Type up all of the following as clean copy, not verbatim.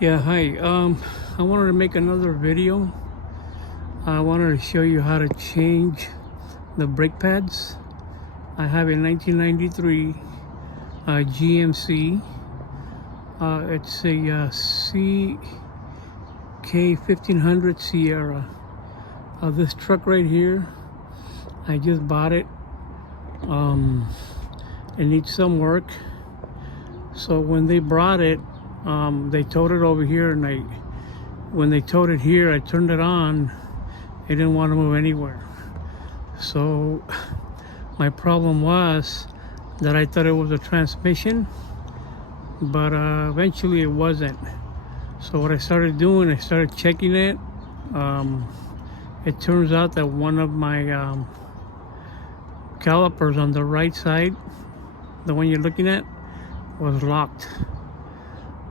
Yeah, hi. I wanted to make another video. I wanted to show you how to change the brake pads. I have a 1993 GMC. It's a CK1500 Sierra. This truck right here, I just bought it. It needs some work. So when they brought it, they towed it over here, and when they towed it here, I turned it on. It didn't want to move anywhere. So my problem was that I thought it was a transmission, but eventually it wasn't. So what I started doing, I started checking it. It turns out that one of my calipers on the right side, the one you're looking at, was locked.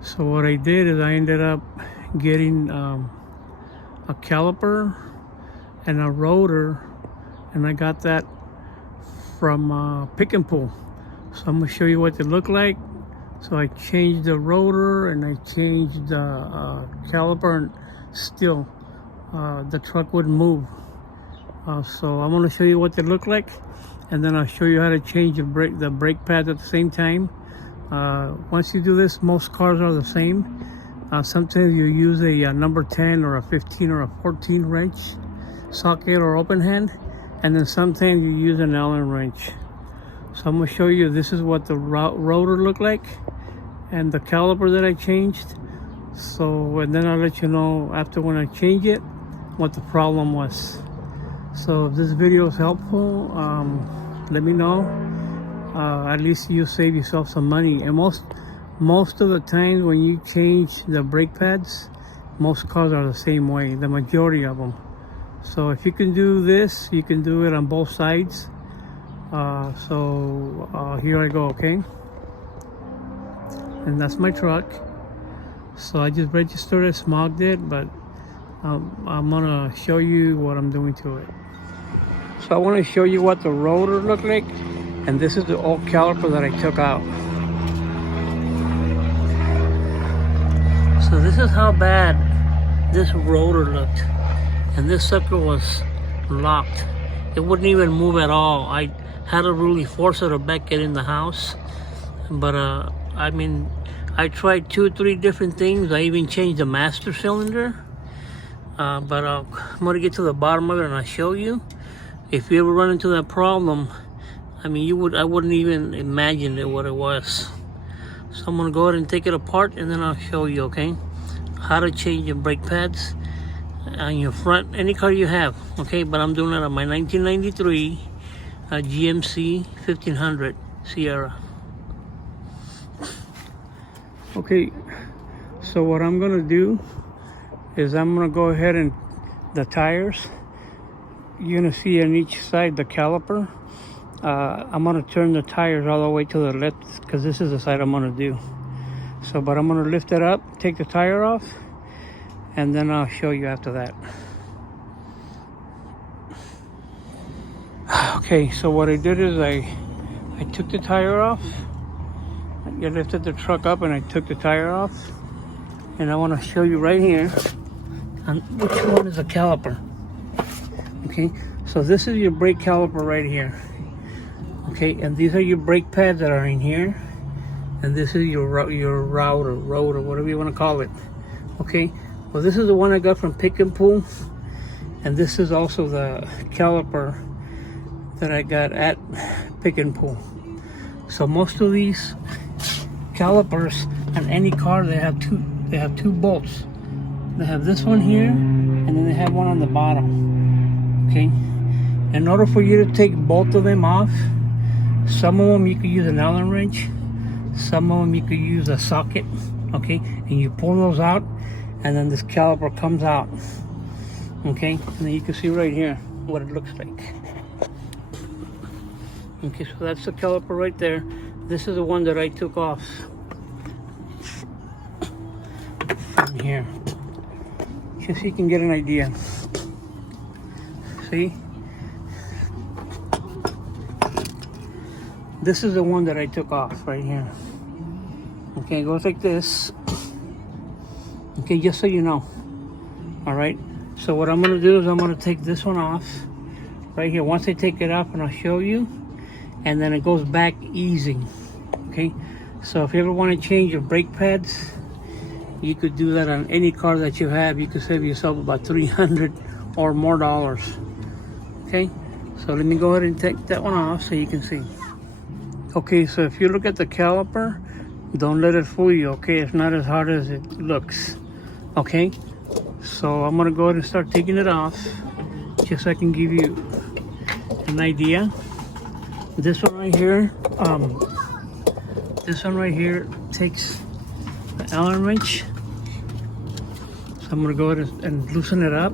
So what I did is I ended up getting a caliper and a rotor, and I got that from Pick and Pull. So I'm gonna show you what they look like. So I changed the rotor and I changed the caliper, and still the truck wouldn't move. So I'm gonna show you what they look like, and then I'll show you how to change the brake pads at the same time. Once you do this, most cars are the same. Sometimes you use a number 10 or a 15 or a 14 wrench socket or open hand, and then sometimes you use an Allen wrench. So I'm going to show you, this is what the rotor looked like and the caliper that I changed. So, and then I'll let you know after when I change it what the problem was. So if this video is helpful, let me know. At least you save yourself some money. And most of the time when you change the brake pads, most cars are the same way, the majority of them. So if you can do this, you can do it on both sides. Here I go, okay? And that's my truck. So I just registered it, smogged it, but I'm gonna show you what I'm doing to it. So I want to show you what the rotor looked like, and this is the old caliper that I took out. So this is how bad this rotor looked, and this sucker was locked. It wouldn't even move at all. I had to really force it to back it in the house. But I mean, I tried 2 or 3 different things. I even changed the master cylinder. But I'm gonna get to the bottom of it and I'll show you. If you ever run into that problem, I mean, I wouldn't even imagine what it was. So I'm gonna go ahead and take it apart, and then I'll show you, okay, how to change your brake pads on your front, any car you have, okay? But I'm doing it on my 1993 GMC 1500 Sierra. Okay, so what I'm gonna do is I'm gonna go ahead and the tires, you're gonna see on each side the caliper. I'm gonna turn the tires all the way to the left because this is the side I'm gonna do. So, but I'm gonna lift it up, take the tire off, and then I'll show you after that. Okay, so what I did is I took the tire off. I lifted the truck up and I took the tire off. And I want to show you right here on which one is the caliper. Okay, so this is your brake caliper right here. Okay, and these are your brake pads that are in here, and this is your rotor, whatever you want to call it. Okay, well, this is the one I got from Pick and Pull, and this is also the caliper that I got at Pick and Pull. So most of these calipers on any car, they have two bolts. They have this one here, and then they have one on the bottom. Okay, in order for you to take both of them off, some of them you could use an Allen wrench, some of them you could use a socket. Okay, and you pull those out, and then this caliper comes out. Okay, and then you can see right here what it looks like. Okay, so that's the caliper right there. This is the one that I took off from here, just so you can get an idea. See? This is the one that I took off right here. Okay, it goes like this. Okay, just so you know. All right, so what I'm gonna do is I'm gonna take this one off right here. Once I take it off, and I'll show you, and then it goes back easy. Okay, so if you ever want to change your brake pads, you could do that on any car that you have. You could save yourself about $300 or more dollars. Okay, so let me go ahead and take that one off so you can see. Okay, so if you look at the caliper, don't let it fool you. Okay, it's not as hard as it looks. Okay, so I'm gonna go ahead and start taking it off, just so I can give you an idea. This one right here, takes the Allen wrench. So I'm gonna go ahead and loosen it up.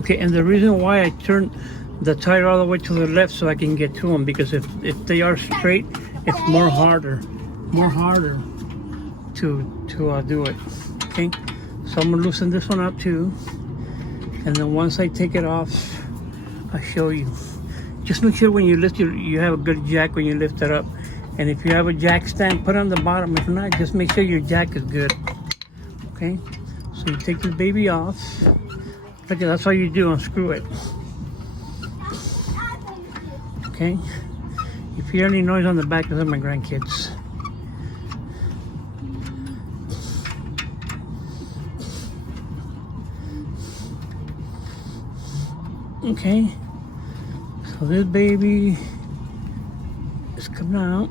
Okay, and the reason why I turned the tire all the way to the left so I can get to them, because if they are straight, it's more harder to do it. Okay, so I'm gonna loosen this one up too, and then once I take it off, I'll show you. Just make sure when you lift you have a good jack when you lift it up, and if you have a jack stand, put it on the bottom. If not, just make sure your jack is good. Okay, so you take this baby off. Look, that's all you do, unscrew it. Okay, if you hear any noise on the back, those are my grandkids. Okay, so this baby is coming out.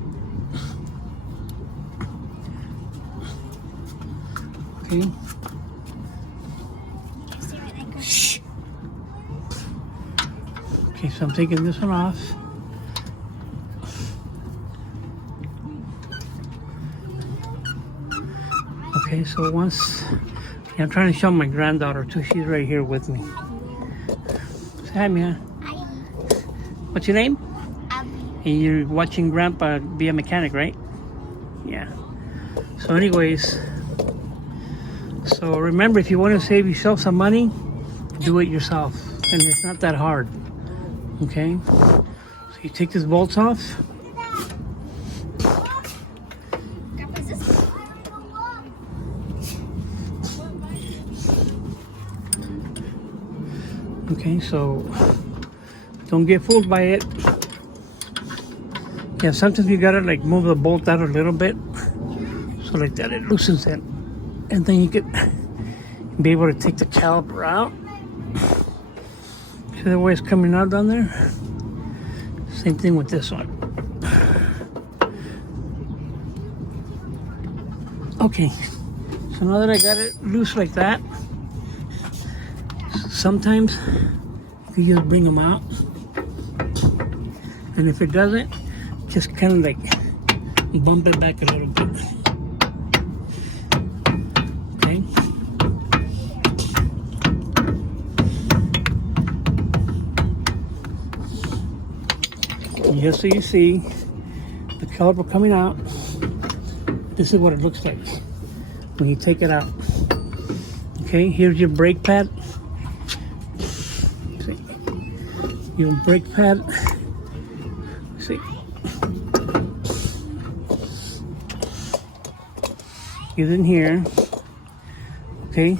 Okay. Okay, so I'm taking this one off. Okay, so once, I'm trying to show my granddaughter too. She's right here with me. Say hi, Mia. Hi. What's your name? Abby. And you're watching Grandpa be a mechanic, right? Yeah. So anyways, so remember, if you want to save yourself some money, do it yourself. And it's not that hard. Okay, so you take these bolts off. Okay, so don't get fooled by it. Yeah, sometimes you gotta like move the bolt out a little bit, so like that it loosens it, and then you can be able to take the caliper out. See the way it's coming out down there? Same thing with this one. Okay, so now that I got it loose like that, sometimes you just bring them out, and if it doesn't, just kind of like bump it back a little bit. Okay. Just so you see the caliper coming out, this is what it looks like when you take it out. Okay, here's your brake pad. See, your brake pad. See, get in here. Okay,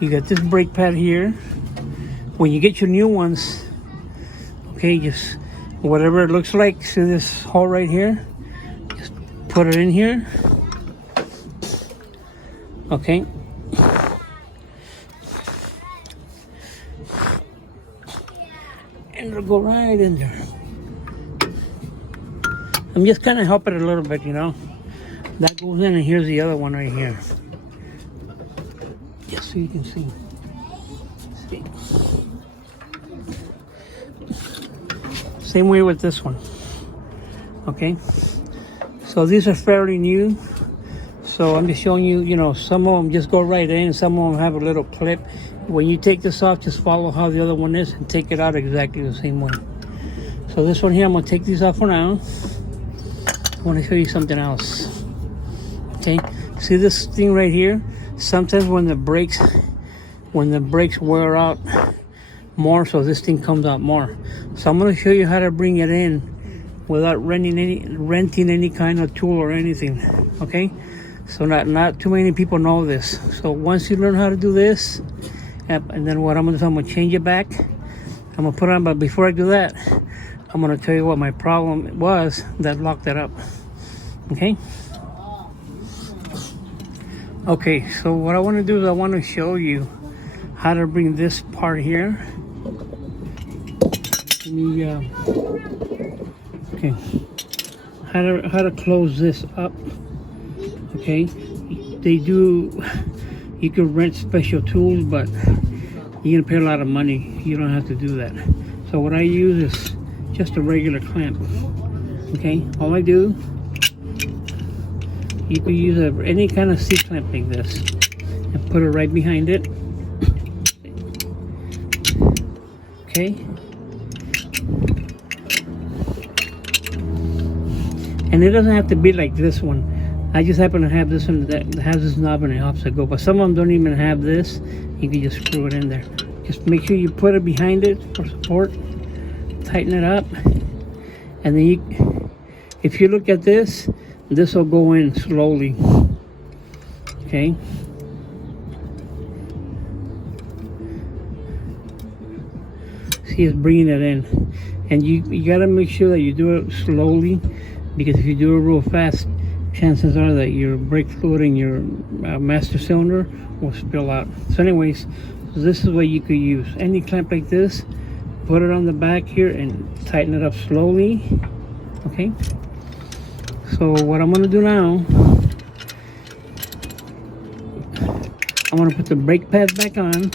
you got this brake pad here. When you get your new ones, okay, just whatever it looks like, see this hole right here, just put it in here. Okay, and it'll go right in there. I'm just kind of helping it a little bit, you know. That goes in, and here's the other one right here, just so you can see. See. Same way with this one. Okay, so these are fairly new, so I'm just showing you, you know, some of them just go right in, some of them have a little clip. When you take this off, just follow how the other one is and take it out exactly the same way. So this one here, I'm gonna take these off for now. I want to show you something else. Okay, see this thing right here? Sometimes when the brakes wear out more, so this thing comes out more. So I'm going to show you how to bring it in without renting any kind of tool or anything. Okay, so not too many people know this. So once you learn how to do this, and then what I'm gonna do, I'm gonna change it back. I'm gonna put it on, but before I do that, I'm gonna tell you what my problem was that locked it up. Okay. Okay, so what I want to do is I want to show you how to bring this part here. Let me, okay, how to close this up. Okay, you can rent special tools, but you're gonna pay a lot of money. You don't have to do that. So what I use is just a regular clamp. Okay, all I do, you can use any kind of C-clamp like this and put it right behind it. Okay. And it doesn't have to be like this one. I just happen to have this one that has this knob and it helps it go. But some of them don't even have this. You can just screw it in there. Just make sure you put it behind it for support. Tighten it up. And then if you look at this will go in slowly. Okay. See, it's bringing it in. And you gotta make sure that you do it slowly, because if you do it real fast, chances are that your brake fluid in your master cylinder will spill out. So anyways, so this is what you could use. Any clamp like this, put it on the back here and tighten it up slowly. Okay. So what I'm gonna do now, I'm gonna put the brake pads back on.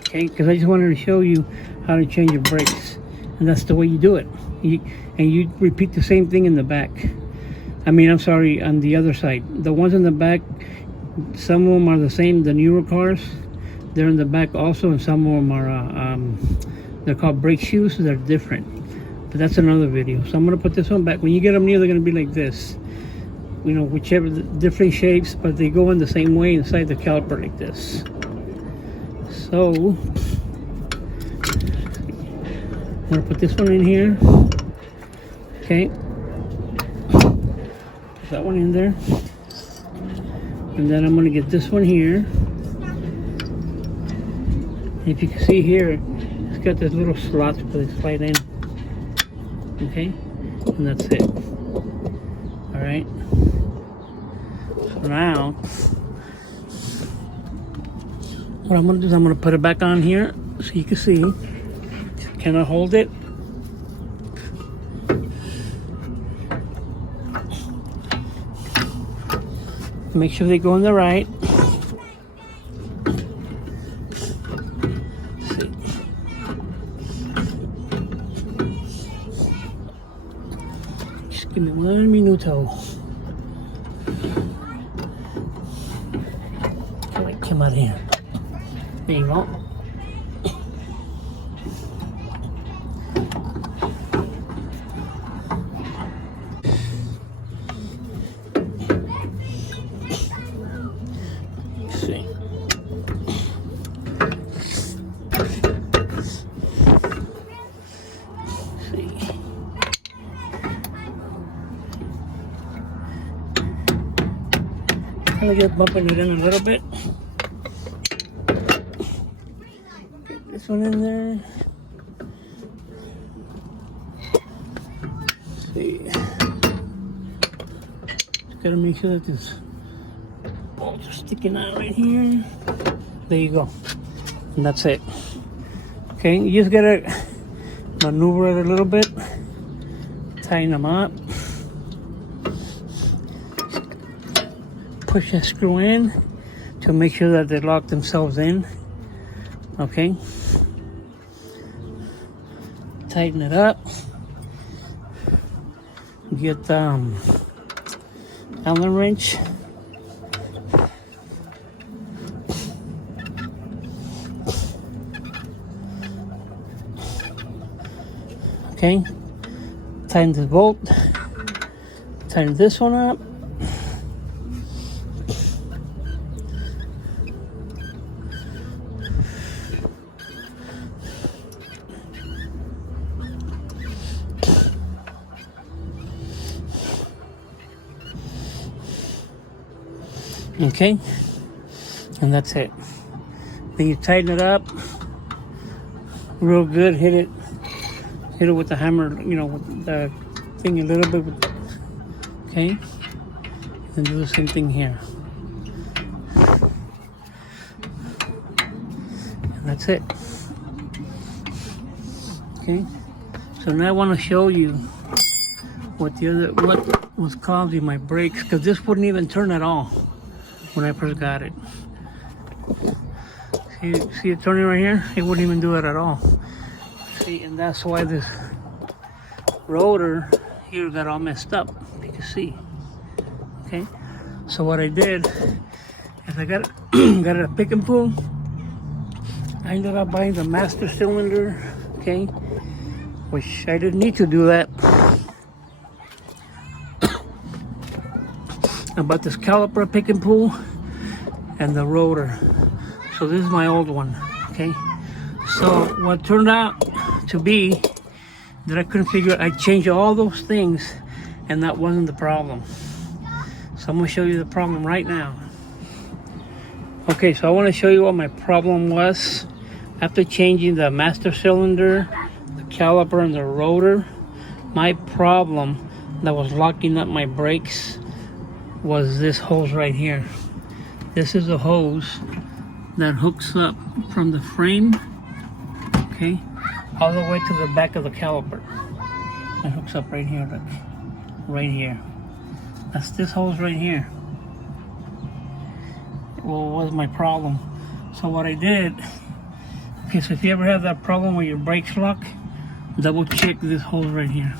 Okay, because I just wanted to show you how to change your brakes, and that's the way you do it. And you repeat the same thing in the back. I mean, I'm sorry, on the other side. The ones in the back, some of them are the same. The newer cars, they're in the back also, and some of them are they're called brake shoes. They're different, but that's another video. So I'm gonna put this one back. When you get them new, they're gonna be like this. You know, whichever, different shapes, but they go in the same way inside the caliper like this. So I'm gonna put this one in here. Okay, put that one in there, and then I'm gonna get this one here. If you can see here, it's got this little slots where they slide in. Okay, and that's it. All right. So now, what I'm gonna do is I'm gonna put it back on here so you can see. Can I hold it? Make sure they go in the right. See. Just give me 1 minuto. Come out here. There you go. See. Kind of just bumping it in a little bit. Get this one in there. See. Just gotta make sure that this bolts are sticking out right here. There you go. And that's it. Okay, you just gotta maneuver it a little bit. Tighten them up. Push that screw in to make sure that they lock themselves in. Okay. Tighten it up. Get the Allen wrench. Okay. Tighten this bolt. Tighten this one up. Okay, and that's it. Then you tighten it up real good. Hit it with the hammer, with the thing a little bit. Okay, and do the same thing here. And that's it. Okay, so now I want to show you what was causing my brakes, because this wouldn't even turn at all when I first got it. See it turning right here? It wouldn't even do it at all. See, and that's why this rotor here got all messed up. You can see. Okay, so what I did is I got it a pick and pull. I ended up buying the master cylinder. Okay, which I didn't need to do that. I bought this caliper pick and pull and the rotor. So this is my old one. Okay, so what turned out to be that I couldn't figure out, I changed all those things and that wasn't the problem. So I'm going to show you the problem right now. Okay, so I want to show you what my problem was after changing the master cylinder, the caliper, and the rotor. My problem that was locking up my brakes was this hose right here. This is a hose that hooks up from the frame, okay, all the way to the back of the caliper. It hooks up right here, look, right here. That's this hose right here. Well, was my problem. So what I did, okay, so if you ever have that problem where your brakes lock, double check this hose right here,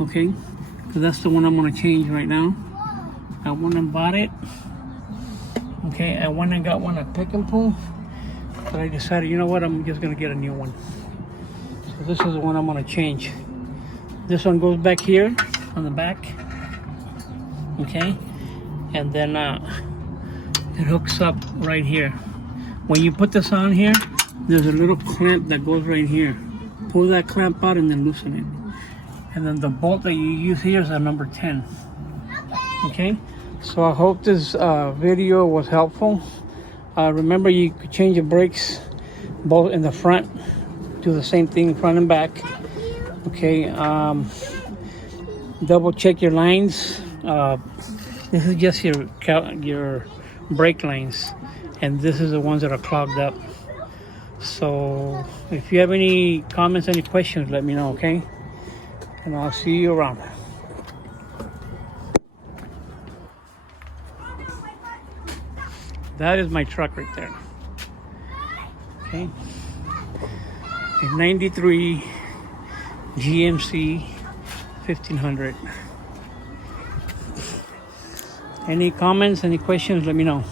okay, because that's the one I'm going to change right now. I went and bought it. Okay, I went and got one at Pick and Pull, but I decided, you know what, I'm just gonna get a new one. So this is the one I'm gonna change. This one goes back here on the back, okay, and then it hooks up right here. When you put this on here, there's a little clamp that goes right here. Pull that clamp out and then loosen it. And then the bolt that you use here is a number 10. Okay. So I hope this video was helpful. Remember, you could change your brakes both in the front, do the same thing front and back. Okay, double check your lines. This is just your brake lines, and this is the ones that are clogged up. So if you have any comments, any questions, let me know, okay? And I'll see you around. That is my truck right there. Okay. A 93 GMC 1500. Any comments, any questions, let me know.